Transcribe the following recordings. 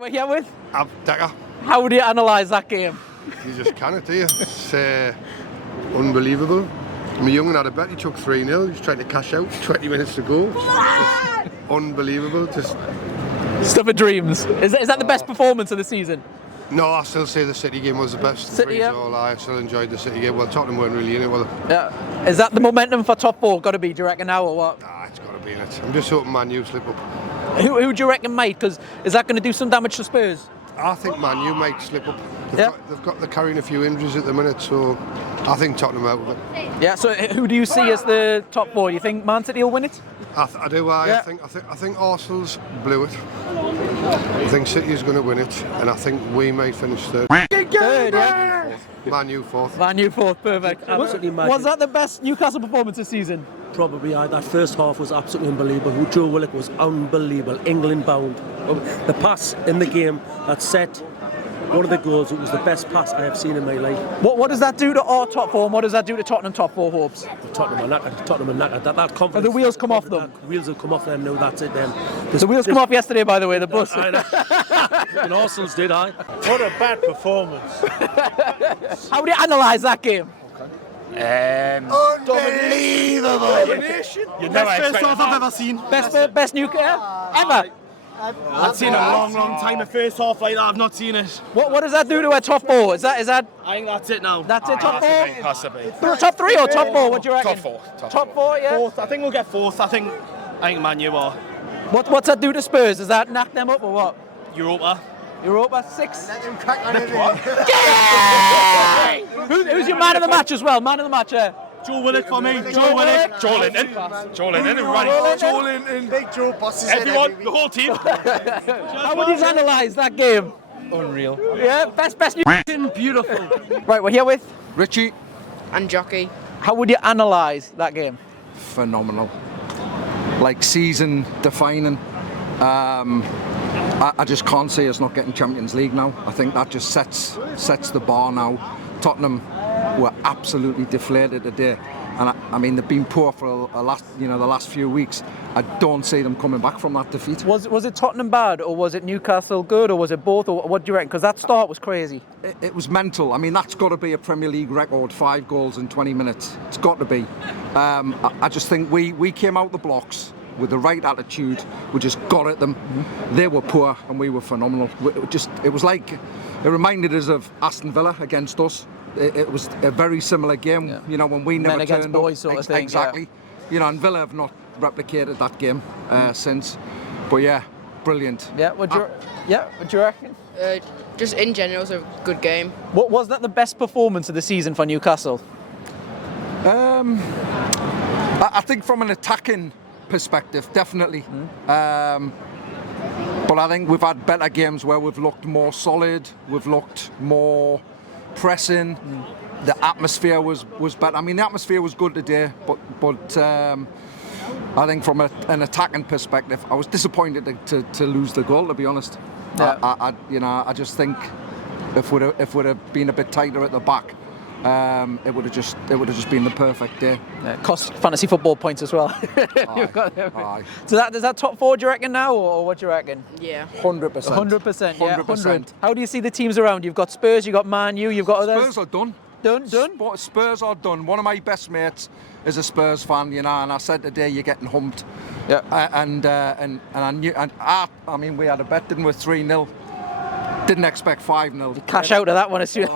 We're here with? Decker. How would you analyse that game? You just can't, do you? It's unbelievable. My young had a bet, he took 3-0, he's trying to cash out, 20 minutes to go. Just unbelievable. Just Stuff of dreams. Is that the best performance of the season? No, I still say the City game was the best. City, yeah. I still enjoyed the City game. Well, Tottenham weren't really in it, were they? Yeah. Is that the momentum for top four? Got to be, do you reckon, now or what? Nah, it's got to be in it. I'm just hoping Man U slip up. Who do you reckon might? Because is that going to do some damage to Spurs? I think Man U might slip up. Yeah. They're carrying a few injuries at the minute, so I think Tottenham out of it. Yeah. So who do you see as the top four? You think Man City will win it? I do. I think Arsenal's blew it. I think City's going to win it, and I think we may finish third. Third, yeah. Man U fourth. Man U fourth, perfect. Absolutely Was that the best Newcastle performance this season? Probably, that first half was absolutely unbelievable. Joe Willock was unbelievable, England bound. The pass in the game that set one of the goals, it was the best pass I have seen in my life. What does that do to our top four and what does that do to Tottenham top four hopes? Tottenham are knackered. That confidence. And the wheels come off them. Wheels will come off them now, that's it then. The wheels come off yesterday, by the way, the bus. And Arsenal's did, aye. What a bad performance. How would you analyse that game? Unbelievable. You Best first half I've ever seen. Best Newcastle ever? I've seen a long time. A first half like that, I've not seen it. What does that do to our top four? Is that I think that's it now. that's it? Top four? Possibly. Top three or top four? What do you reckon? Top four. Top four, yeah. Fourth. I think we'll get fourth. I think Man U are. What's that do to Spurs? Does that knock them up or what? Europa. Europa 6. Let them crack on it. Who's your man of the match as well? Man of the match, yeah. Joe Willock for me. Joe Willock. Joel in, everybody. Joel in. Big Joe bosses Everyone, the whole team. How would you analyse that game? Unreal. Yeah, best Beautiful. Right, we're here with Richie, And Jockey. how would you analyse that game? phenomenal. Like season defining. I just can't see us not getting Champions League now. I think that just sets the bar now. Tottenham were absolutely deflated today, and I mean they've been poor for the last few weeks. I don't see them coming back from that defeat. Was it Tottenham bad or was it Newcastle good or was it both or what do you reckon? Because that start was crazy. It was mental. I mean that's got to be a Premier League record, 5 goals in 20 minutes. It's got to be. I just think we came out the blocks with the right attitude. We just got at them. They were poor and we were phenomenal. It reminded us of Aston Villa against us. It was a very similar game. Yeah. You know, when we never Men against turned boys up. sort of thing, exactly. yeah. You know, and Villa have not replicated that game since. But yeah, brilliant. Yeah, what do you reckon? Just in general, it was a good game. What was that the best performance of the season for Newcastle? I think from an attacking perspective, definitely. But I think we've had better games where we've looked more solid, we've looked more pressing. The atmosphere was better. I mean, the atmosphere was good today, but I think from an attacking perspective, I was disappointed to lose the goal. To be honest, Yeah. I just think if we'd have been a bit tighter at the back, it would have just been the perfect day. Cost fantasy football points as well. Aye. So does that top four do you reckon now or what do you reckon? Yeah. 100%. 100%, yeah, 100%. 100. How do you see the teams around? You've got Spurs, you've got Man U, you've got others. Spurs are done. Done? Spurs are done. One of my best mates is a Spurs fan, you know, and I said today you're getting humped. Yeah. And I knew, I mean, we had a bet, didn't we? 3-0. Didn't expect 5-0. Cash out of that one as soon.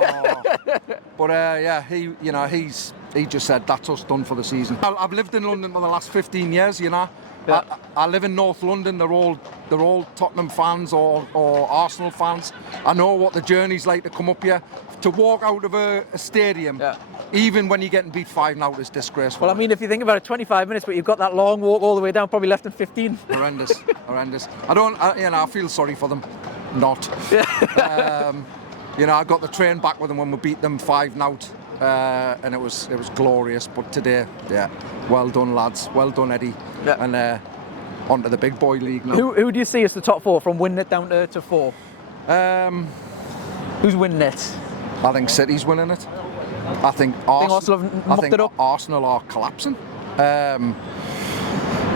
But yeah, he just said that's us done for the season. I've lived in London for the last 15 years, you know. Yeah. I live in North London. They're all Tottenham fans or Arsenal fans. I know what the journey's like to come up here. To walk out of a stadium, even when you're getting beat 5-0, is disgraceful. Well, I mean, if you think about it, 25 minutes, but you've got that long walk all the way down, probably left in 15. Horrendous. I feel sorry for them. Not. I got the train back with them when we beat them 5-0, and it was glorious. But today, yeah, well done, lads. Well done, Eddie. Yeah. And on to the big boy league now. Who do you see as the top four from winning it down to 4? Who's winning it? I think City's winning it. I think Arsenal have mucked it up? Arsenal are collapsing.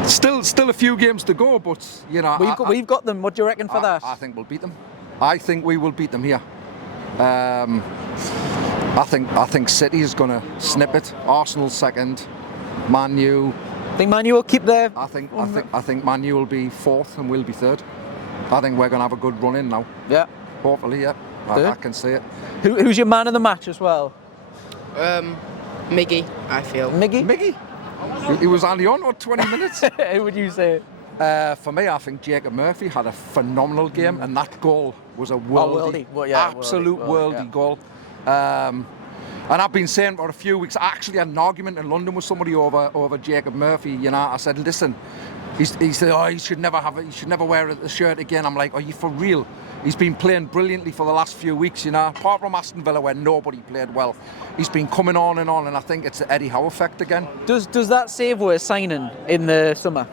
Still a few games to go, but you know. We've got them. What do you reckon for that? I think we'll beat them. I think we will beat them here. I think City is going to snip it. Arsenal second, Man U. Think Man U will keep their... I think Man U will be fourth and we'll be third. I think we're going to have a good run in now. Yeah. Hopefully, yeah. I can see it. Who's your man of the match as well? Miggy, I feel. Miggy? He was only on for 20 minutes. Who would you say? For me, I think Jacob Murphy had a phenomenal game, and that goal was a worldie, absolute worldie goal. And I've been saying for a few weeks, I actually had an argument in London with somebody over Jacob Murphy. You know, I said, listen, he said, oh, he should never have it. He should never wear the shirt again. I'm like, are you for real? He's been playing brilliantly for the last few weeks, you know. Apart from Aston Villa, where nobody played well, he's been coming on, and I think it's the Eddie Howe effect again. Does that save worth signing in the summer?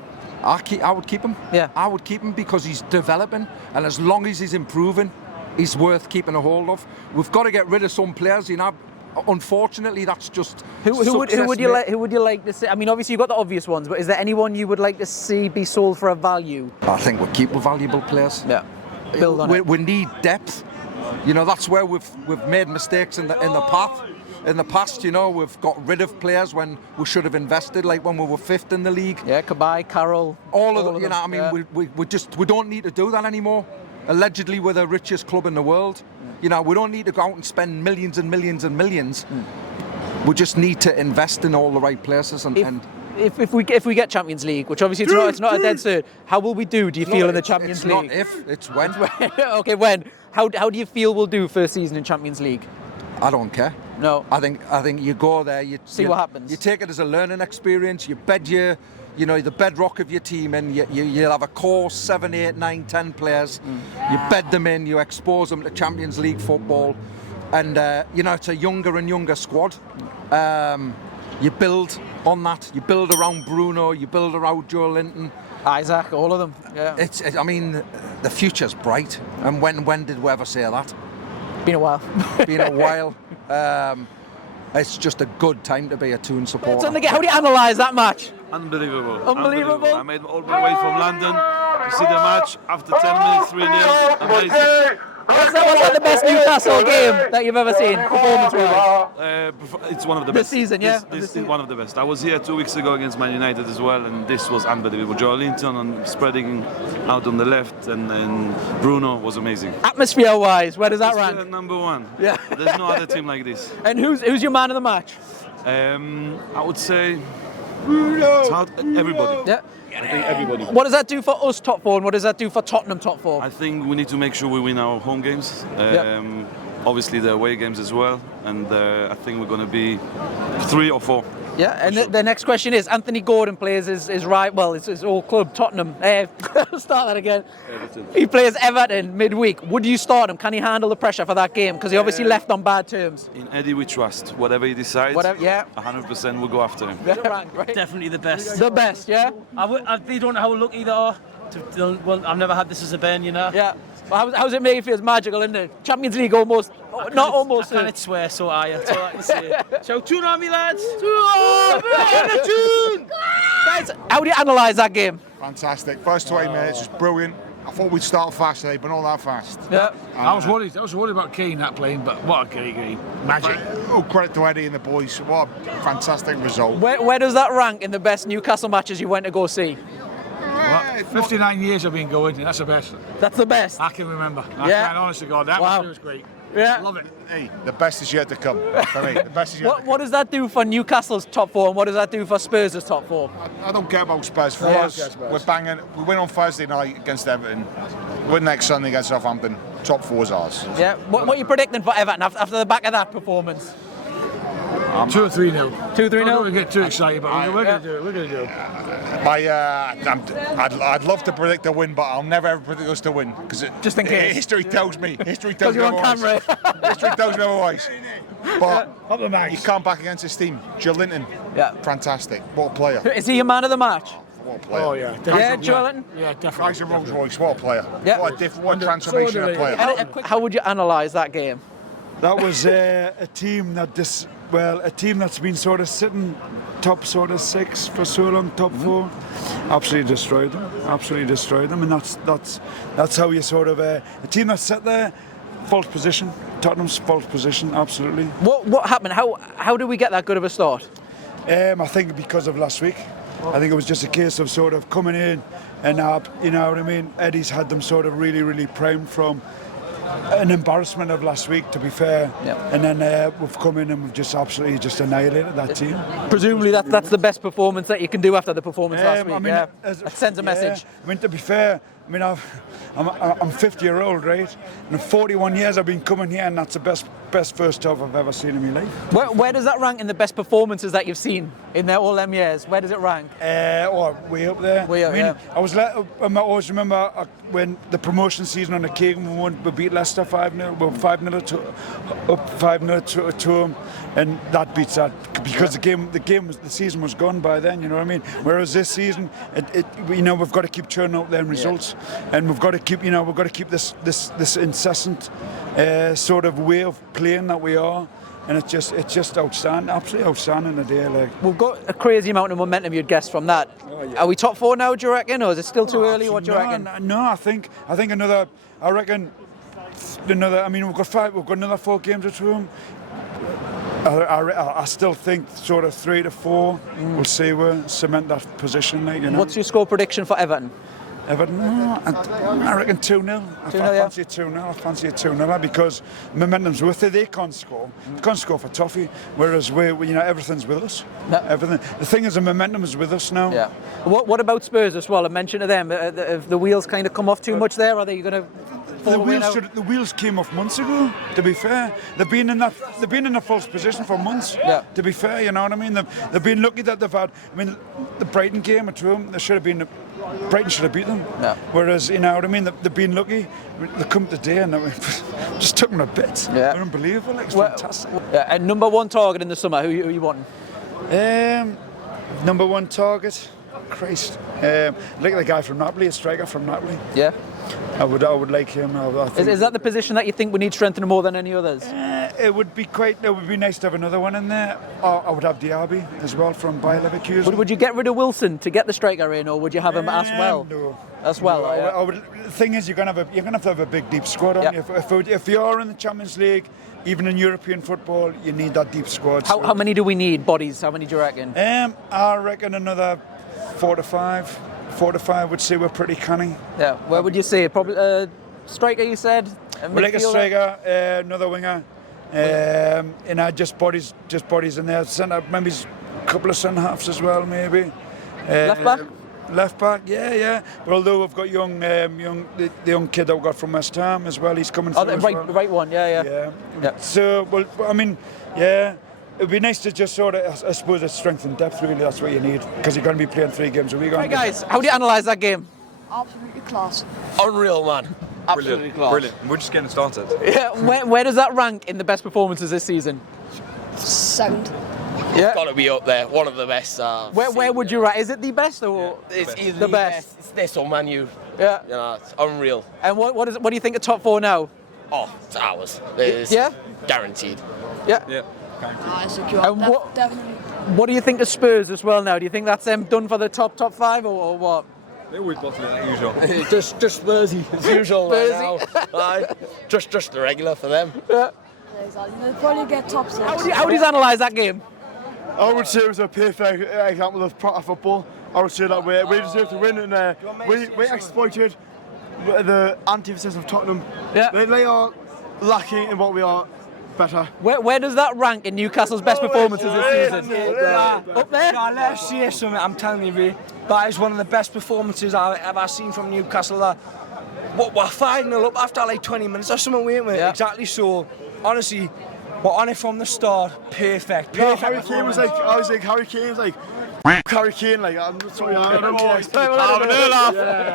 I would keep him. Yeah. I would keep him because he's developing, and as long as he's improving, he's worth keeping a hold of. We've got to get rid of some players, you know. Unfortunately, that's just who would you like to see? I mean, obviously you've got the obvious ones, but is there anyone you would like to see be sold for a value? I think we'll keep valuable players. Yeah. Build on it. We need depth. You know, that's where we've made mistakes in the path. In the past, you know, we've got rid of players when we should have invested, like when we were fifth in the league. Yeah, Kabay, Carroll. All of them, you know, I mean, we don't need to do that anymore. Allegedly, we're the richest club in the world. You know, we don't need to go out and spend millions and millions and millions. We just need to invest in all the right places. If we get Champions League, which obviously it's not a dead cert, how will we do you feel in the Champions League? It's not if, it's when. Okay, when? How do you feel we'll do first season in Champions League? I don't care. No. I think you go there, you see what happens. You take it as a learning experience. You bed the bedrock of your team, and you'll have a core 7, 8, 9, 10 players. You bed them in, you expose them to Champions League football, and you know, it's a younger and younger squad. You build on that. You build around Bruno. You build around Joe Linton, Isaac, all of them. Yeah. I mean, the future's bright. And when did we ever say that? Been a while. Been a while. It's just a good time to be a Toon supporter. How do you analyse that match? Unbelievable. Unbelievable. I made all the way from London to see the match after 10 minutes, 3-0. Amazing. Was that the best Newcastle game that you've ever seen, performance-wise? It's one of the best. This season, yeah? This is one of the best. I was here 2 weeks ago against Man United as well, and this was unbelievable. Joe Linton and spreading out on the left, and Bruno was amazing. Atmosphere-wise, where does that rank? Number one. Yeah. There's no other team like this. And who's your man of the match? I would say everybody. Yeah. I think everybody. What does that do for us top four, and what does that do for Tottenham top four? I think we need to make sure we win our home games. Obviously the away games as well, and I think we're going to be 3 or 4. Yeah, and the next question is, Anthony Gordon plays his right, well, it's his old club, Tottenham. Start that again. Everton. He plays Everton midweek. Would you start him? Can he handle the pressure for that game? Because he obviously left on bad terms. In Eddie we trust. Whatever he decides, 100% we'll go after him. Right. Definitely the best. The best, yeah? They don't know how lucky they are. Well, I've never had this as a Ben, you know. Yeah. Well, how's it make you feel? It's magical, isn't it? Champions League almost, not almost. I can't swear, so are you? That's all I can say. So tune on me, lads. Guys, how do you analyse that game? Fantastic. First 20 minutes was brilliant. I thought we'd start fast today, but not that fast. Yeah. I was worried about Keane not playing, but what a great game. Magic. All credit to Eddie and the boys. What a fantastic result. Where does that rank in the best Newcastle matches you went to go see? 59 years I've been going, and that's the best. That's the best. I can remember. I can, honest to God, that was great. Yeah. Love it. Hey, the best is yet to come for me. The best is yet to come. What does that do for Newcastle's top four, and what does that do for Spurs' top four? I don't care about Spurs. For us, we're banging. We win on Thursday night against Everton. Win next Sunday against Southampton. Top four's ours. Yeah. What are you predicting for Everton after the back of that performance? 2 or 3-0. 2-3-0. Don't get too excited, but we're going to do it. We're going to do it. I'd love to predict a win, but I'll never ever predict us to win because just in case. History tells me. History Because tells me you're on otherwise. camera. History tells me otherwise. But you come back against this team. Joe Linton. Yeah. Fantastic. What a player. Is he your man of the match? What a player. Oh yeah. Yeah, Joe Linton? Yeah, definitely. Guys in Rolls Royce. What a player. Yeah. What a transformation of a player. How would you analyse that game? That was a team that's been sort of sitting top sort of 6 for so long, top 4. Absolutely destroyed them, and that's how you sort of a team that's set there, false position. Tottenham's false position, absolutely. What happened? How did we get that good of a start? I think because of last week. I think it was just a case of sort of coming in and you know what I mean. Eddie's had them sort of really primed from an embarrassment of last week, to be fair. Yep. And then we've come in and we've just absolutely just annihilated that team. Presumably that's the best performance that you can do after the performance last week. I mean, that sends a message. I mean, to be fair, I mean, I'm 50-year-old, right? And 41 years I've been coming here, and that's the best first half I've ever seen in my life. Where does that rank in the best performances that you've seen in all them years? Where does it rank? Way up there. Way up, I mean, I always remember when the promotion season on the cake, we beat Leicester 5-0. We were 5-0 to them, and that beats that because the season was gone by then. You know what I mean? Whereas this season, we've got to keep churning out them results, and we've got to keep this incessant sort of way of playing that we are. And it's just outstanding, absolutely outstanding today. Like, we've got a crazy amount of momentum, you'd guess, from that. Are we top 4 now, do you reckon, or is it still too early? What do you reckon? No, I think another. I reckon another. I mean, we've got another 4 games at home. I still think sort of 3 to 4. We'll see where cement that position. Like, you know. What's your score prediction for Everton? Everton, I reckon 2-0. I fancy a 2-0. I fancy a 2-0 because momentum's with it. They can't score. They can't score for toffee. Whereas everything's with us. No. Everything. The thing is, the momentum is with us now. Yeah. What about Spurs as well? I mentioned to them. Have the wheels kind of come off too much there? Are they going to? The wheels came off months ago. To be fair, they've been in a false position for months. Yeah. To be fair, you know what I mean. They've been lucky that they've had. I mean, the Brighton game at home, Brighton should have beat them. Yeah. Whereas, you know what I mean, they've been lucky. They come today and just took them a bit. Yeah. They're unbelievable. It's fantastic. Yeah. And number 1 target in the summer, who you want? Number 1 target. Christ. Like the guy from Napoli, a striker from Napoli. Yeah. I would like him. Is that the position that you think we need strengthening more than any others? It would be nice to have another one in there. I would have Diaby as well from Bayer Leverkusen. Would you get rid of Wilson to get the striker in, or would you have him as well? No. As well. No, the thing is, you're gonna have to have a big deep squad on you. If you are in the Champions League, even in European football, you need that deep squad. How many do we need? Bodies? How many do you reckon? I reckon another 4 to 5. 4 to 5 would say we're pretty canny. Yeah. Where would you say? Probably striker, you said? We're like a striker, another winger. Just bodies in there. Centre, maybe a couple of centre halves as well, maybe. Left back? Left back, yeah. But although we've got the young kid that we got from West Ham as well, he's coming through as well. The right one, yeah. So, well, I mean, yeah. It'd be nice to just sort of, I suppose, it's strength and depth, really. That's what you need, because you're going to be playing 3 games a week. Right, guys, how do you analyse that game? Absolutely class. Unreal, man. Absolutely class. Brilliant. We're just getting started. Yeah. Where does that rank in the best performances this season? 2nd. Yeah. Got to be up there. One of the best. Where would you rank? Is it the best or it's either the best? It's this or Man U. Yeah. You know, it's unreal. And what do you think of top 4 now? Oh, it's ours. It's guaranteed. Yeah. Yeah. And what do you think of Spurs as well now? Do you think that's them done for the top 5 or what? They always bottle it like usual. just Spursy as usual right now. Just the regular for them. Yeah. They'll probably get top 6. How do you analyse that game? I would say it was a perfect example of proper football. I would say that we deserve to win, and we exploited the antithesis of Tottenham. Yeah. They are lacking in what we are better. Where does that rank in Newcastle's best performances this season? Up there? Let's see something, I'm telling you, Ray. That is one of the best performances I've ever seen from Newcastle. We're 5-0 up after like 20 minutes or something, weren't we? Yeah. Exactly so. Honestly, we're on it from the start. Perfect. No, Harry Kane was like, Harry Kane, like, I'm sorry, I don't know.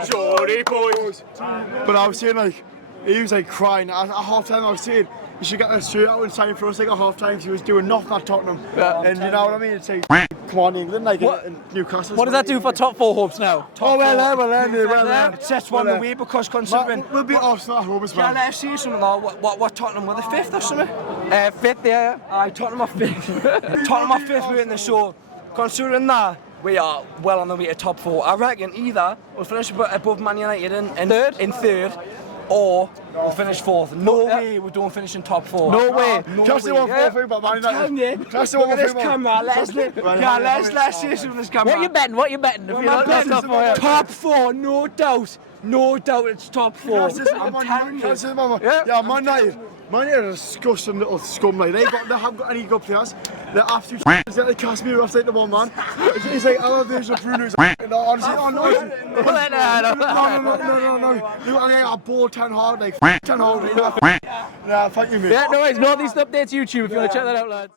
Jordy boys. But I was saying, like, he was like crying. At half time, I was saying, you should get this shirt out in time for us, like at half time. He was doing nothing at Tottenham. Yeah. And you know what I mean? It's like, come on, England, like in Newcastle. What does that do for top 4 hopes now? It sets one away because considering. We'll be Arsenal at home as well. Yeah, let's see something though. What Tottenham were the 5th or something? 5th, yeah. Aye, Tottenham are 5th. Tottenham are 5th, weren't they? So considering that we are well on the way to top 4, I reckon either we'll finish above Man United in third, or we'll finish 4th. No way we don't finish in top 4. No way. Just the one thing about Man United. Just the one Look at this thing camera. Let's see some of this camera. What you betting? If you're not top 4, Top 4, no doubt. No doubt it's top 4. I'm telling you. Yeah, Man United. Man United are a disgusting little scum. Like they haven't got any good players. They're absolute s***s. Like Casemiro outside the one man. It's like our version of Bruno. Honestly, no. You got a ball 10 hard, like 10 hard. Yeah, thank you, mate. Yeah, no worries. Northeast Updates YouTube if you want to check that out, lads.